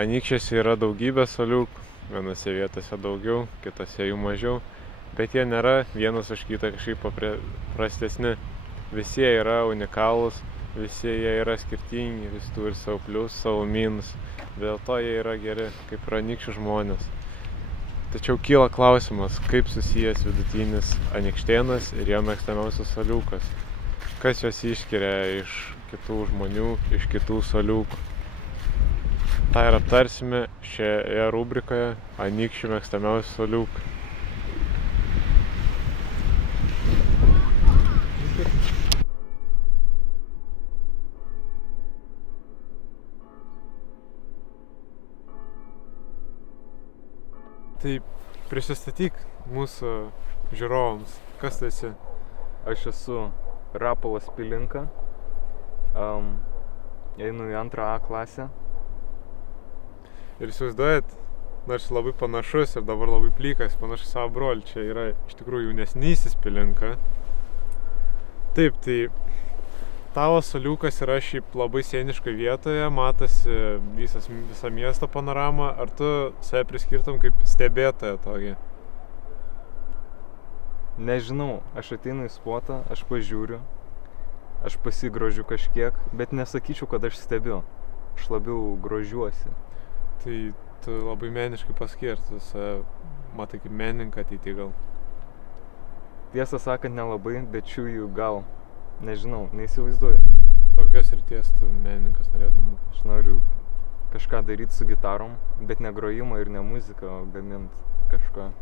Anykščiuose yra daugybė suoliukų, vienose vietose daugiau, kitose jų mažiau, bet jie nėra vienas už kitą kažkaip prastesni. Visi jie yra unikalūs, visi jie yra skirtingi, visi turi savo plius, savo minus, dėl to jie yra geri, kaip ir anykščių žmonės. Tačiau kyla klausimas, kaip susijęs vidutinis anykštėnas ir jo mėgstamiausias suoliukas. Kas juos išskiria iš kitų žmonių, iš kitų suoliukų. Tai ir aptarsime šioje rubrikoje Anykščių mėgstamiausi suoliukai. Tai prisistatyk mūsų žiūrovams. Kas tu esi? Aš esu Rapolas Pilinka. Einu į 2A klasę. Ir įsivaizduojat, nors labai panašus ir dabar labai plykas, panašus savo brolį. Čia yra iš tikrųjų jaunesnysis Pilinka. Taip, tai tavo suoliukas yra šiaip labai sceniškai vietoje, matosi visa miesto panorama. Ar tu save priskirtum kaip stebėtoją tokį? Nežinau, aš ateinu į spotą, aš pažiūriu, aš pasigrožiu kažkiek, bet nesakyčiau, kad aš stebiu. Aš labiau grožiuosi. Tai tu labai meniškai paskirtus, matai kaip menininką ateity gal? Tiesą sakant, nelabai, bet šiųjų gal. Nežinau, neįsivaizduoju. Kokios ryties tu menininkas norėtum būti? Aš noriu kažką daryti su gitarom, bet ne grojimą ir ne muziką, o gamint kažką.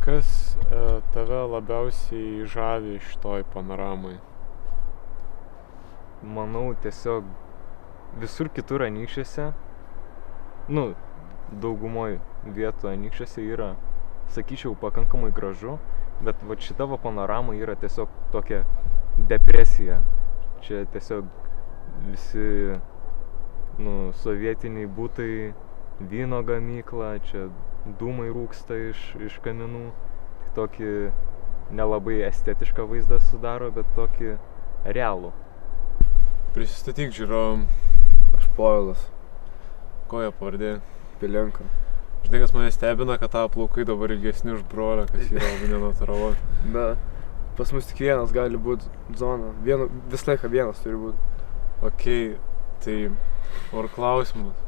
Kas tave labiausiai žavi šitoj panoramai? Manau, tiesiog visur kitur Anykščiuose, daugumoj vietų Anykščiuose yra, sakyčiau, pakankamai gražu, bet vat šita panorama yra tiesiog tokia depresija. Čia tiesiog visi, sovietiniai butai, vyno gamykla, čia dūmai rūksta iš kaminų. Tokį nelabai estetišką vaizdą sudaro, bet tokį realų. Prisistatyk žiūrovam. Aš Povilas. Ko jo pavardė? Pilinka. Žinai, kas mane stebina, kad tavo plaukai dabar ilgesni už brolio, kas yra labai nenatūralu. Na, pas mus tik vienas gali būti zona. Vis laiką vienas turi būti. Okei, tai ar klausimas.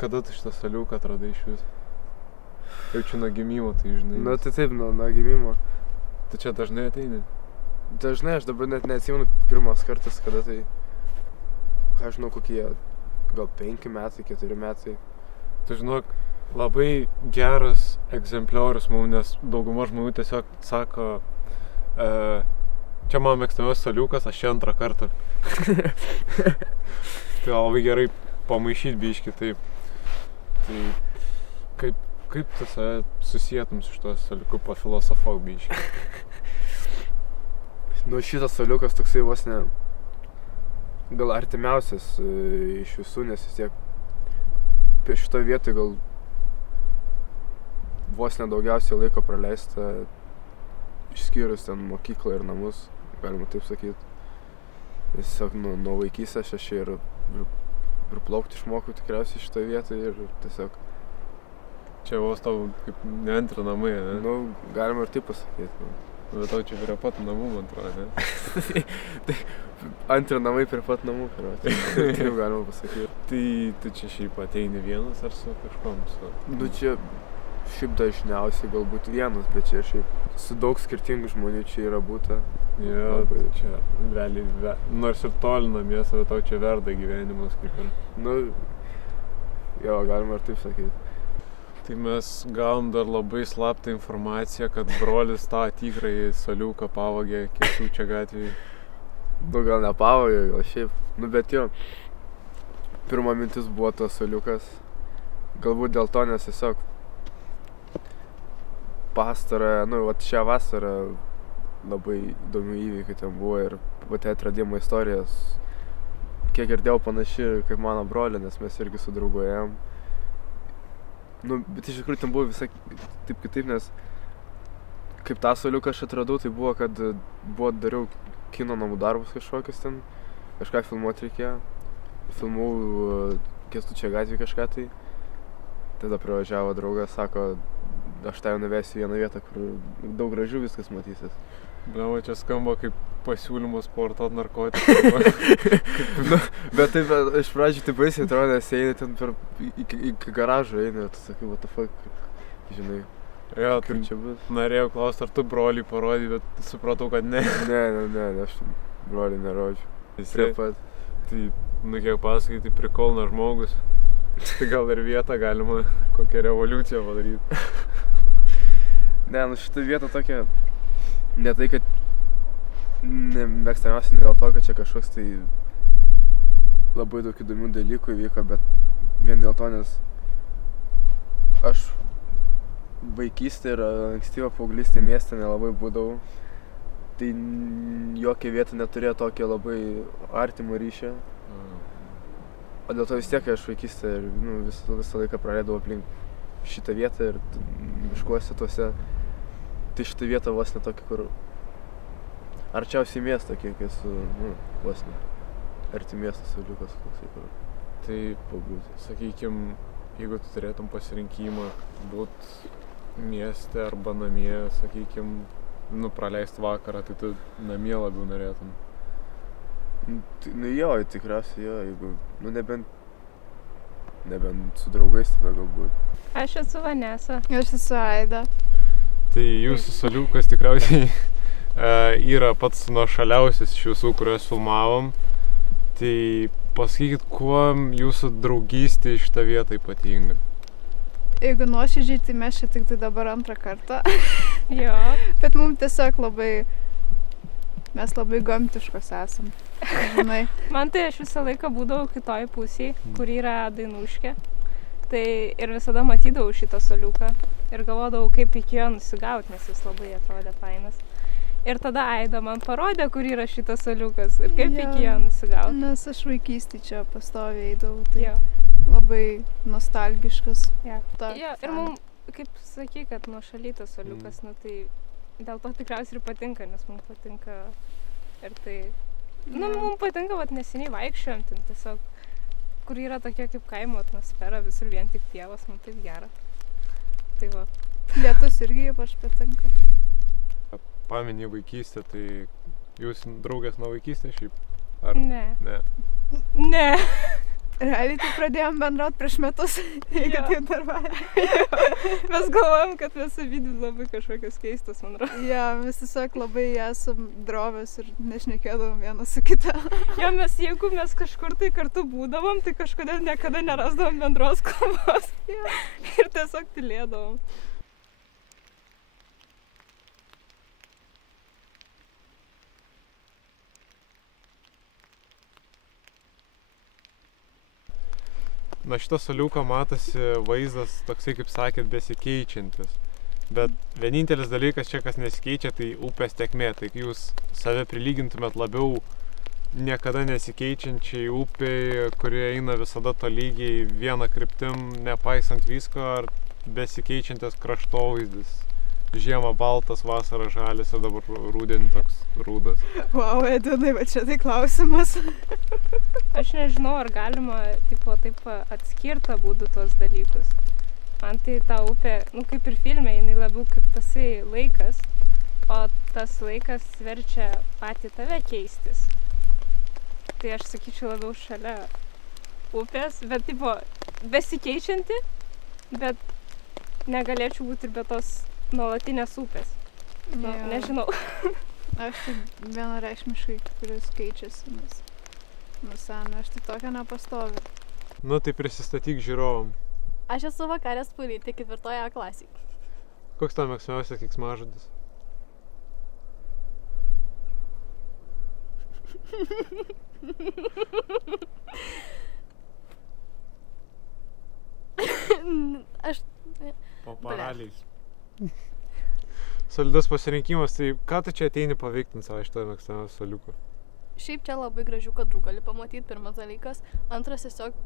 Kada tu šitą suoliuką atradai iš vis? Jau čia nuo gimimo, tai žinai. Na, tai taip, nuo gimimo. Tu čia dažnai ateini? Dažnai, aš dabar net neatsimenu pirmas kartas, kada tai, ką žinau, kokie gal 5 metai, 4 metai. Tu žinok, labai geras egzempliorius mums, nes dauguma žmonių tiesiog sako, čia mano mėgstamiausias suoliukas, aš čia antrą kartą. Tai labai gerai pamaišyt biškį, taip. Tai kaip tu save susietum su šituo suoliuku, pafilosofuok biškį? Šitas suoliukas toksai vos ne gal artimiausias iš visų, nes vis tiek šitoje vietoje gal vos ne daugiausiai laiko praleista, išskyrus ten mokyklą ir namus, galima taip sakyti. Tiesiog nuo vaikystės aš ir plaukti išmokau tikriausiai šitoje vietoje ir tiesiog... Čia vos tau kaip ne antri namai, ne? Galima ir taip pasakyti. Bet tau čia prie pat namų, man atrodo, ne? Tai antri namai prie pat namų, taip galima pasakyti. Tai tu čia šiaip ateini vienas ar su kažkom? Čia šiaip dažniausiai galbūt vienas, bet čia šiaip su daug skirtingų žmonių čia yra būta. Jo, čia realiai, nors ir toli namies, bet tau čia verda gyvenimas kaip ir. Jo, galima ir taip sakyti. Tai mes gavom dar labai slaptą informaciją, kad brolis tą tikrąjį suoliuką pavogė Kęstučio gatvėje. Gal ne pavogė, gal šiaip. Bet jo, pirma mintis buvo tas suoliukas. Galbūt dėl to, nes tiesiog šią vasarą labai įdomių įvykių ten buvo ir pati atradimo istorijos, kiek girdėjau, panaši kaip mano brolį, nes mes irgi su draugu ėjom. Bet iš tikrųjų ten buvo visai taip kitaip, nes kaip tą suoliuką aš atradau, tai buvo, kad dariau kino namų darbus kažkokius ten, kažką filmuoti reikėjo. filmavau Kęstučio gatvėje kažką tai. Tada privažiavo draugas, sako, aš tave nuvesiu vieną vietą, kur daug gražių viskas matysis. Blema, čia skamba kaip pasiūlymas sportuot narkotikus. Bet taip, iš pradžių taip baisiai atrodė, nes eini ten iki garažo eini, tu sakai, what the fuck, žinai, Jo, kur čia bus. norėjau klausti, ar tu brolį parodai, bet supratau, kad ne. Ne, aš brolį nerodžiu. Prie pat. Tai, kiek pasakai, tai prikolna žmogus. Tai gal ir vietą galima kokią revoliuciją padaryti. Ne, šitą vietą tokia, ne tai, kad mėgstamiausia ne dėl to, kad čia kažkoks tai labai daug įdomių dalykų įvyko, bet vien dėl to, nes aš vaikystė ir ankstyva paauglystė mieste nelabai būdavau. Tai jokia vieta neturėjo tokio labai artimo ryšio. O dėl to vis tiek aš vaikystę visą laiką praleidau aplink šitą vietą ir miškuose tuose. Tai šitą vietą vos ne tokia, kur arčiausiai miesto, kiek esu, vos ne arti miestas Sauliukas, toksai kur. Tai, sakykim, jeigu tu turėtum pasirinkimą būt mieste arba namie, sakykim, praleisti vakarą, tai tu namie labiau norėtum. Jo, tikriausiai jo, jeigu, nebent su draugais tada galbūt. Aš esu Vanesa. Aš esu Aida. Tai jūsų Sauliukas tikriausiai yra pats nuošaliausias iš visų, kuriuos filmavom. Tai pasakykit, kuo jūsų draugystė iš šitą vietą ypatinga? Jeigu nuoširdžiai, tai mes čia tik tai dabar antrą kartą. Jo. Bet mums tiesiog mes labai gamtiškos esam. Žinai. Man tai aš visą laiką būdavau kitoj pusėj, kur yra Dainuškė. Tai ir visada matydavau šitą Sauliuką. Ir galvodavau, kaip iki jo nusigauti, nes jis labai atrodė fainas. Ir tada Aida man parodė, kur yra šitas Sauliukas ir kaip iki jo nusigauti. Nes aš vaikystėje čia pastoviai eidavau, tai Jo. labai nostalgiškas. Jo. Ta Jo, ir fana. mums, kaip sakai, kad nuošaly tas Sauliukas, tai dėl to tikriausiai ir patinka, nes mums patinka ir tai... mums patinka, neseniai vaikščiojom, ten tiesiog, kur yra tokia kaip kaimo atmosfera, visur vien tik pievas, man taip gera. Tai va. Lietus irgi ypač patinka. Paminėjai vaikystę, tai jūs draugės nuo vaikystės šiaip? Ar? Ne. Ne. Realiai tai pradėjom bendraut prieš metus, jeigu Jo. tai dar valė. Mes galvojam, kad mes abidvi labai kažkokios keistos, man atrodo. Ja, mes tiesiog labai esam drovios ir nešnekėdavom vieną su kita. Jo, jeigu mes kažkur tai kartu būdavom, tai kažkodėl niekada nerasdavom bendros kalbos. Ir tiesiog tylėdavom. Na, šitą Sauliuką matosi vaizdas toksai, kaip sakėt, besikeičiantis. Bet vienintelis dalykas čia, kas nesikeičia, tai upės tėkmė. Tai jūs save prilygintumėt labiau niekada nesikeičiančiai upiai, kurie eina visada tolygiai vieną kryptim, nepaisant visko, ar besikeičiantis kraštovaizdis. Žiemą baltas, vasarą žalis, o dabar rudenį toks rūdas. Vau, Edvinai, va čia tai klausimas. Aš nežinau, ar galima taip atskirti būdų tuos dalykus. Man tai ta upė, kaip ir filme, jinai labiau kaip tasai laikas, o tas laikas verčia patį tave keistis. Tai aš sakyčiau labiau šalia upės, bet besikeičianti, bet negalėčiau būti ir be tos nuolatinės upės. Nežinau. Aš tai vienareikšmiškai, kuris keičiasi, nes nusenė, aš tai tokia nepastovi. Nu, tai prisistatyk žiūrovom. Aš esu Vakarės Pulytė, 4 klasėje. Koks tavo mėgstamiausias keiksmažodis? Aš... Paparaliais. Solidus pasirinkimas, tai ką tu čia ateini paveikti savo iš to mėgstamiausio Sauliuko? Šiaip čia labai gražių kadrų gali pamatyti, pirmas dalykas. Antras tiesiog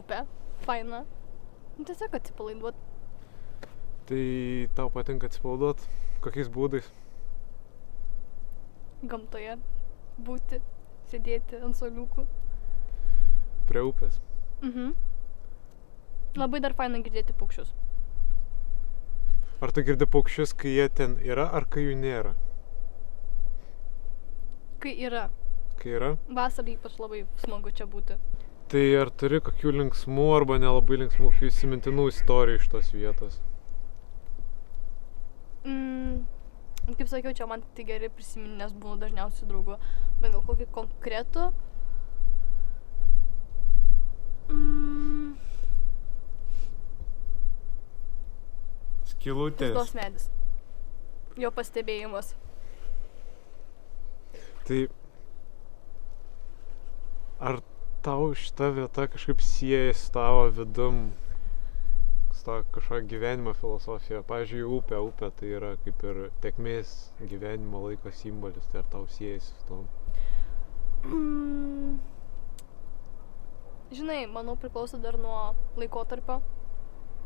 upė, faina. Tiesiog atsipalaiduot. Tai tau patinka atsipalaiduot? Kokiais būdais? Gamtoje būti, sėdėti ant suoliukų. Prie upės. Labai dar faina girdėti paukščius. Ar tu girdi paukščius, kai jie ten yra, ar kai jų nėra? Kai yra. Kai yra? Vasarą ypač labai smagu čia būti. Tai ar turi kokių linksmų arba nelabai linksmų įsimintinų istorijų iš tos vietos? Kaip sakiau, čia man tai geri prisiminti, nes būnu dažniausiai draugu. Bet gal kokį konkretų? Skylutės. Pizdos medis. Jo pastebėjimas. Tai ar tau šita vieta kažkaip siejasi tavo vidum, su tavo kažkokia gyvenimo filosofija? Pavyzdžiui, upė tai yra kaip ir tėkmės gyvenimo laiko simbolis, tai ar tau siejasi su tom? Žinai, manau priklauso dar nuo laikotarpio.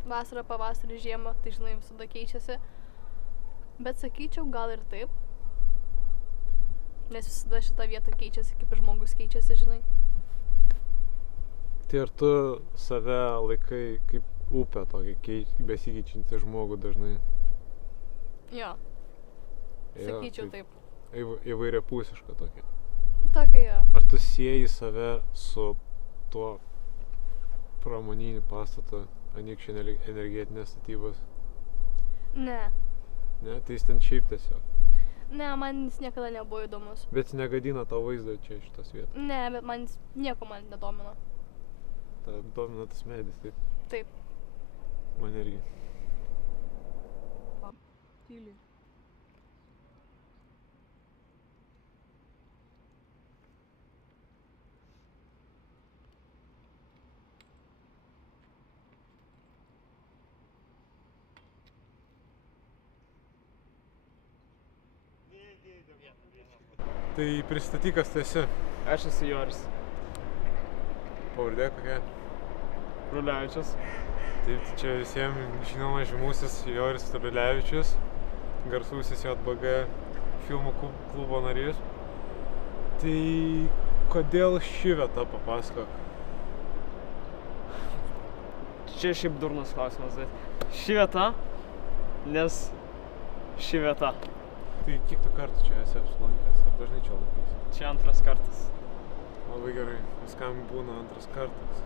Vasarą, pavasarį, žiemą, tai žinai, visada keičiasi. Bet sakyčiau, gal ir taip. Nes visada šita vieta keičiasi, kaip ir žmogus keičiasi, žinai. Tai ar tu save laikai kaip upę tokį besikeičiantį žmogų dažnai? Jo. Sakyčiau taip. Įvairiapusiška tokia. Tokia, jo. Ar tu sieji save su tuo pramoniniu pastatu Anykščių energetinės statybos? Ne. Ne, tai jis ten šiaip tiesiog. Ne, man jis niekada nebuvo įdomus. Bet negadina tavo vaizdą čia šitos vietos. Ne, bet man jis nieko man nedomina. Ta domina tas medis, taip? Taip. Man irgi. Tyliai. Tai pristatyk, kas tu esi. Aš esu Joris Pavardė kokia? Rulevičius. Taip, tai čia visiems žinomas žymusis Joris Rulevičius, garsusis JBG filmų klubo narys. Tai kodėl ši vieta, papasakok? Čia šiaip durnas klausimas, bet ši vieta, nes ši vieta. Tai kiek tu kartų čia esi apsilankęs, ar dažnai čia lankaisi? Čia antras kartas. Labai gerai, viskam būna antras kartas.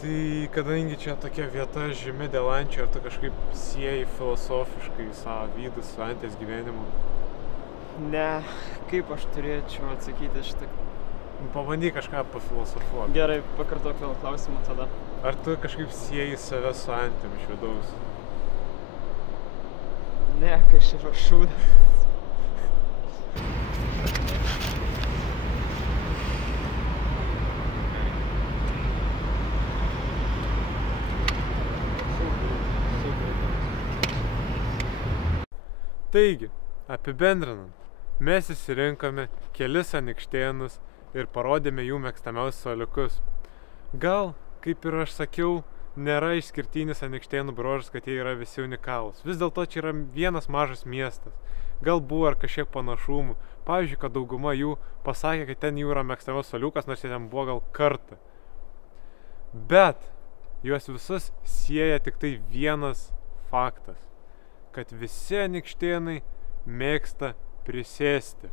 Tai kadangi čia tokia vieta žymi dėl ančių, ar tu kažkaip sieji filosofiškai savo vidų su anties gyvenimu? Ne, kaip aš turėčiau atsakyti šitą? Pabandyk kažką pafilosofuoti. Gerai, pakartok vėl klausimą tada. Ar tu kažkaip sieji save su antim iš vidaus? Ne, kas čia šūdas. Taigi, apibendrinant, mes išsirinkome kelis anykštėnus ir parodėme jų mėgstamiausius suoliukus. Gal, kaip ir aš sakiau, nėra išskirtinis anykštėnų bruožas, kad jie yra visi unikalūs. Vis dėlto čia yra vienas mažas miestas. Gal buvo ar kažkiek panašumų. Pavyzdžiui, kad dauguma jų pasakė, kad ten jų yra mėgstamiausias suoliukas, nors jie ten buvo gal kartą. Bet juos visus sieja tik tai vienas faktas, kad visi anykštėnai mėgsta prisėsti.